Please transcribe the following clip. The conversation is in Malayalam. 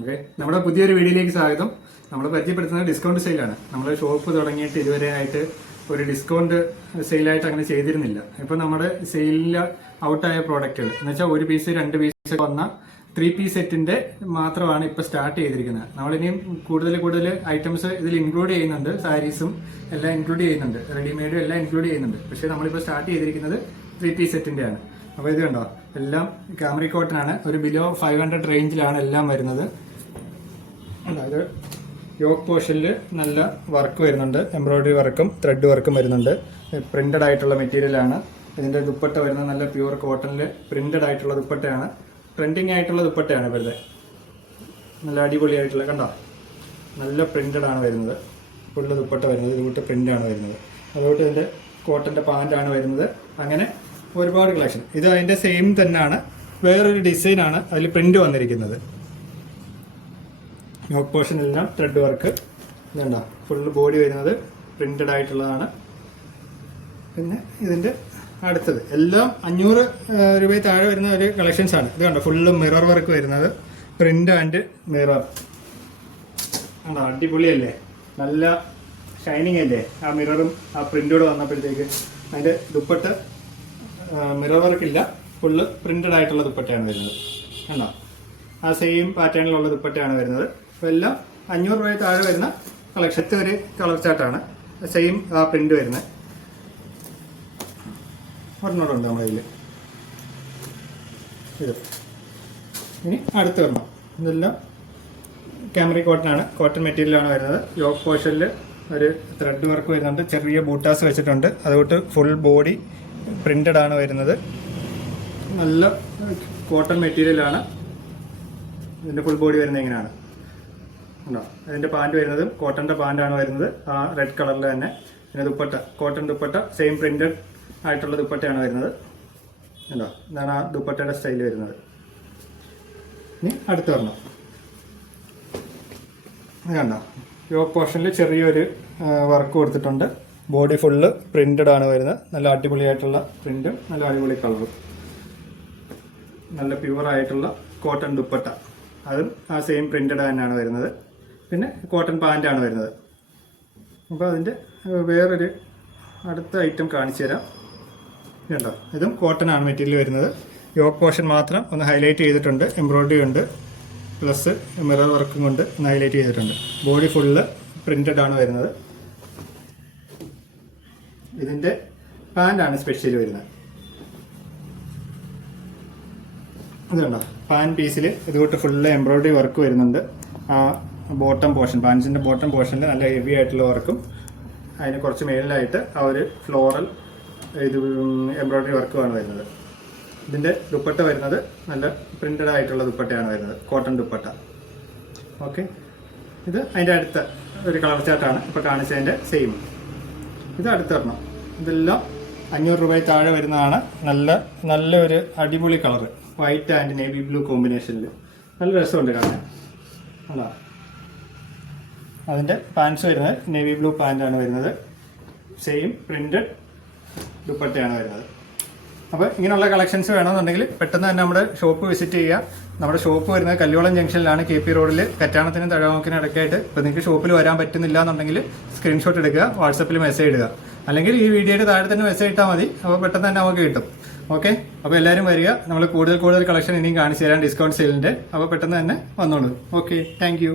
ഓക്കെ, നമ്മുടെ പുതിയൊരു വീഡിയോയിലേക്ക് സ്വാഗതം. നമ്മൾ പരിചയപ്പെടുത്തുന്നത് ഡിസ്കൗണ്ട് സെയിലാണ്. നമ്മൾ ഷോപ്പ് തുടങ്ങിയിട്ട് ഇതുവരെ ആയിട്ട് ഒരു ഡിസ്കൗണ്ട് സെയിലായിട്ട് അങ്ങനെ ചെയ്തിരുന്നില്ല. ഇപ്പൊ നമ്മുടെ സെയിലിൽ ഔട്ടായ പ്രോഡക്റ്റുകൾ എന്ന് വെച്ചാൽ 1 പീസ് 2 പീസ് വന്ന 3 പീസ് സെറ്റിന്റെ മാത്രമാണ് ഇപ്പൊ സ്റ്റാർട്ട് ചെയ്തിരിക്കുന്നത്. നമ്മളിനിയും കൂടുതൽ ഐറ്റംസ് ഇതിൽ ഇൻക്ലൂഡ് ചെയ്യുന്നുണ്ട്. സാരീസും എല്ലാം ഇൻക്ലൂഡ് ചെയ്യുന്നുണ്ട്, റെഡിമെയ്ഡും എല്ലാം ഇൻക്ലൂഡ് ചെയ്യുന്നുണ്ട്. പക്ഷെ നമ്മളിപ്പോൾ സ്റ്റാർട്ട് ചെയ്തിരിക്കുന്നത് 3 പീസ് സെറ്റിന്റെ ആണ്. അപ്പോൾ ഇത് കണ്ടോ, എല്ലാം കാമറി കോട്ടൺ ആണ്. ഒരു ബിലോ 500 റേഞ്ചിലാണ് എല്ലാം വരുന്നത്. ഇത് യോക്ക് പോർഷനിൽ നല്ല വർക്ക് വരുന്നുണ്ട്, എംബ്രോയിഡറി വർക്കും ത്രെഡ് വർക്കും വരുന്നുണ്ട്. പ്രിന്റഡ് ആയിട്ടുള്ള മെറ്റീരിയലാണ്. ഇതിന്റെ ദുപ്പട്ട വരുന്നത് നല്ല പ്യൂർ കോട്ടണിൽ പ്രിന്റഡ് ആയിട്ടുള്ള ദുപ്പട്ടയാണ്. ട്രെൻഡിങ് ആയിട്ടുള്ള ദുപ്പട്ടയാണ് ഇപ്പോഴത്തെ. നല്ല അടിപൊളിയായിട്ടുള്ള കണ്ടോ, നല്ല പ്രിന്റഡ് ആണ് വരുന്നത്. ഫുള്ള് ദുപ്പട്ട വരുന്നത് ഇതുകൂട്ട് പ്രിന്റ് ആണ് വരുന്നത്. അതുകൊണ്ട് ഇതിന്റെ കോട്ടന്റെ പാൻ്റാണ് വരുന്നത്. അങ്ങനെ ഒരുപാട് കളക്ഷൻ. ഇത് അതിന്റെ സെയിം തന്നെയാണ്, വേറൊരു ഡിസൈനാണ് അതിൽ പ്രിന്റ് വന്നിരിക്കുന്നത്. യോക്ക് പോർഷനെല്ലാം ത്രെഡ് വർക്ക് ഇതുണ്ടോ, ഫുള്ള് ബോഡി വരുന്നത് പ്രിന്റഡ് ആയിട്ടുള്ളതാണ്. പിന്നെ ഇതിന്റെ അടുത്തത് എല്ലാം 500 രൂപയിൽ താഴെ വരുന്ന ഒരു കളക്ഷൻസ് ആണ്. ഇത് കണ്ടോ, ഫുള്ള് മിറർ വർക്ക് വരുന്നത്, പ്രിന്റ് ആൻഡ് മിറർ ആണോ, അടിപൊളിയല്ലേ, നല്ല ഷൈനിങ് അല്ലേ ആ മിററും ആ പ്രിന്റോട് വന്നപ്പോഴത്തേക്ക്. അതിന്റെ ദുപ്പട്ട മിറർ വർക്കില്ല, ഫുള്ള് പ്രിന്റഡ് ആയിട്ടുള്ള ദുപ്പട്ടയാണ് വരുന്നത്. കണ്ടോ, ആ സെയിം പാറ്റേണിലുള്ള ദുപ്പട്ടയാണ് വരുന്നത്. അപ്പോൾ എല്ലാം 500 രൂപയിൽ താഴെ വരുന്ന കളക്ഷത്തെ ഒരു കളർ ചാർട്ടാണ്. സെയിം ആ പ്രിന്റ് വരുന്നത്. ഒരെണ്ണമുണ്ട് നമ്മുടെ കയ്യിൽ. ഇത് ഇനി അടുത്ത് വരണം. ഇതെല്ലാം കാമറി കോട്ടൺ ആണ്, കോട്ടൺ മെറ്റീരിയലാണ് വരുന്നത്. യോക്ക് പോർഷനിൽ ഒരു ത്രെഡ് വർക്ക് വരുന്നുണ്ട്, ചെറിയ ബൂട്ടാസ് വെച്ചിട്ടുണ്ട്. അതുകൊണ്ട് ഫുൾ ബോഡി പ്രിന്റഡ് ആണ് വരുന്നത്. നല്ല കോട്ടൺ മെറ്റീരിയലാണ്. ഇതിന്റെ ഫുൾ ബോഡി വരുന്നത് എങ്ങനെയാണ് ഉണ്ടോ. അതിന്റെ പാൻറ് വരുന്നത് കോട്ടന്റെ പാൻറ്റാണ് വരുന്നത്, ആ റെഡ് കളറിൽ തന്നെ. പിന്നെ dupatta cotton dupatta, same printed ആയിട്ടുള്ള ദുപ്പട്ടയാണ് വരുന്നത്. ഉണ്ടോ, ഇതാണ് ആ ദുപ്പട്ടയുടെ സ്റ്റൈൽ വരുന്നത്. ഇനി അടുത്ത് വരണം. അത് കണ്ടോ, യോക്ക് പോർഷനിൽ ചെറിയൊരു വർക്ക് കൊടുത്തിട്ടുണ്ട്. ബോഡി ഫുള്ള് പ്രിന്റഡ് ആണ് വരുന്നത്. നല്ല അടിപൊളിയായിട്ടുള്ള പ്രിന്റും നല്ല അടിപൊളി കളറും. നല്ല പ്യുവർ ആയിട്ടുള്ള കോട്ടൺ ദുപ്പട്ട, അതും ആ സെയിം പ്രിന്റഡ് തന്നെയാണ് വരുന്നത്. പിന്നെ കോട്ടൺ പാൻ്റാണ് വരുന്നത്. അപ്പോൾ അതിൻ്റെ വേറൊരു അടുത്ത ഐറ്റം കാണിച്ചു തരാം. ഇതുണ്ടോ, ഇതും കോട്ടൺ ആണ് മെറ്റീരിയൽ വരുന്നത്. യോക്ക് പോർഷൻ മാത്രം ഒന്ന് ഹൈലൈറ്റ് ചെയ്തിട്ടുണ്ട്, എംബ്രോയിഡറി ഉണ്ട്, പ്ലസ് മിറർ വർക്കും കൊണ്ട് ഒന്ന് ഹൈലൈറ്റ് ചെയ്തിട്ടുണ്ട്. ബോഡി ഫുള്ള് പ്രിന്റഡ് ആണ് വരുന്നത്. ഇതിൻ്റെ പാൻ്റാണ് സ്പെഷ്യൽ വരുന്നത്. ഇതുണ്ടോ, പാൻ പീസിൽ ഇതുകൊണ്ട് ഫുള്ള് എംബ്രോയിഡറി വർക്ക് വരുന്നുണ്ട്. ആ ബോട്ടം പോർഷൻ, പാൻസിൻ്റെ ബോട്ടം പോർഷനിൽ നല്ല ഹെവി ആയിട്ടുള്ള വർക്കും, അതിന് കുറച്ച് മേളിലായിട്ട് ആ ഒരു ഫ്ലോറൽ ഇത് എംബ്രോയിഡറി വർക്കുമാണ് വരുന്നത്. ഇതിൻ്റെ ദുപ്പട്ട വരുന്നത് നല്ല പ്രിന്റഡ് ആയിട്ടുള്ള ദുപ്പട്ടയാണ് വരുന്നത്, കോട്ടൺ ദുപ്പട്ട. ഓക്കെ, ഇത് അതിൻ്റെ അടുത്ത ഒരു കളർ ചാർട്ടാണ് ഇപ്പോൾ കാണിച്ചതിൻ്റെ സെയിം. ഇത് അടുത്തൊരെണ്ണം. ഇതെല്ലാം 500 രൂപയിൽ താഴെ വരുന്നതാണ്. നല്ലൊരു അടിപൊളി colour, white and navy blue കോമ്പിനേഷനിൽ നല്ല രസമുണ്ട് കാണാൻ. അതാ അതിൻ്റെ പാൻസ് വരുന്നത് നേവി ബ്ലൂ പാൻ്റാണ് വരുന്നത്. സെയിം പ്രിന്റഡ് ദുപ്പട്ടയാണ് വരുന്നത്. അപ്പോൾ ഇങ്ങനെയുള്ള കളക്ഷൻസ് വേണമെന്നുണ്ടെങ്കിൽ പെട്ടെന്ന് തന്നെ നമ്മുടെ ഷോപ്പ് വിസിറ്റ് ചെയ്യുക. നമ്മുടെ ഷോപ്പ് വരുന്നത് കല്യോളം ജംഗ്ഷനിലാണ്, KP റോഡിൽ, കറ്റാണത്തിനും തഴവക്കിനും ഇടയ്ക്കായിട്ട്. ഇപ്പോൾ നിങ്ങൾക്ക് ഷോപ്പിൽ വരാൻ പറ്റുന്നില്ല എന്നുണ്ടെങ്കിൽ സ്ക്രീൻഷോട്ട് എടുക്കുക, വാട്സപ്പിൽ മെസ്സേജ് ഇടുക, അല്ലെങ്കിൽ ഈ വീഡിയോയുടെ താഴെ തന്നെ മെസ്സേജ് ഇട്ടാൽ മതി. അപ്പോൾ പെട്ടെന്ന് തന്നെ നമുക്ക് കിട്ടും. ഓക്കെ, അപ്പോൾ എല്ലാവരും വരിക. നമ്മൾ കൂടുതൽ കളക്ഷൻ ഇനിയും കാണിച്ചു തരാം ഡിസ്കൗണ്ട് സെയിലിൻ്റെ. അപ്പോൾ പെട്ടെന്ന് തന്നെ വന്നോളൂ. Okay, thank you.